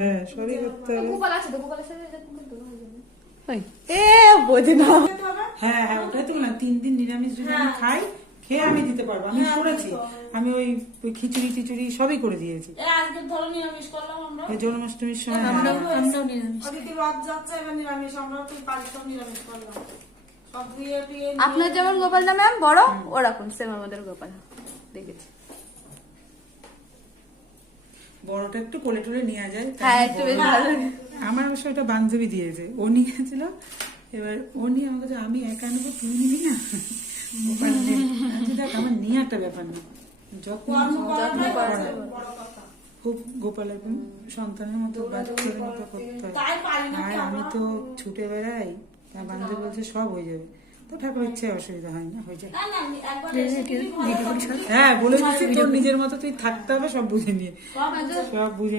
হ্যাঁ সবই করতে হবে। হ্যাঁ হ্যাঁ ওটাই তো বললাম, 3 দিন নিরামিষ যদি আমি খাই, খেয়ে আমি দিতে পারবো। আমি করেছি, আমি ওই খিচুড়ি টিচুড়ি সবই করে দিয়েছি। আজকে ধরো নিরামিষ করলাম আমরা, জন্মাষ্টমীর সময় আমরাও নিরামিষ। ওদিকে রথ যাচ্ছে, এবার নিরামিষ, আমরা তুই পারিসব নিরামিষ করলাম। সব ধুয়ে টুয়ে আপনার যেমন গোপাল না ম্যাম বড়, ওরকম সেম আমাদের গোপাল দেখেছি। বড়টা একটু কোলে টোলে নিয়ে যায়। হ্যাঁ একটু বেশ ভালো লাগে। আমার অবশ্য একটা বান্ধবী দিয়েছে, ও নিয়ে গেছিল। এবার ও নিয়ে আমাকে বলছে, আমি একা নেবো, তুই নিবি না? দেখ আমার নিয়ে একটা ব্যাপার না, যত্ন করা খুব গোপাল একদম সন্তানের মতো বাচ্চাদের মতো করতে হয়। আর আমি তো ছুটে বেড়াই, তার বান্ধবী বলছে সব হয়ে যাবে। তো ঠাকুর ইচ্ছে অসুবিধা হয় না, হয়ে যায়। হ্যাঁ বলে দিচ্ছি, তোর নিজের মতো তুই থাকতে হবে, সব বুঝে নিয়ে, সব বুঝে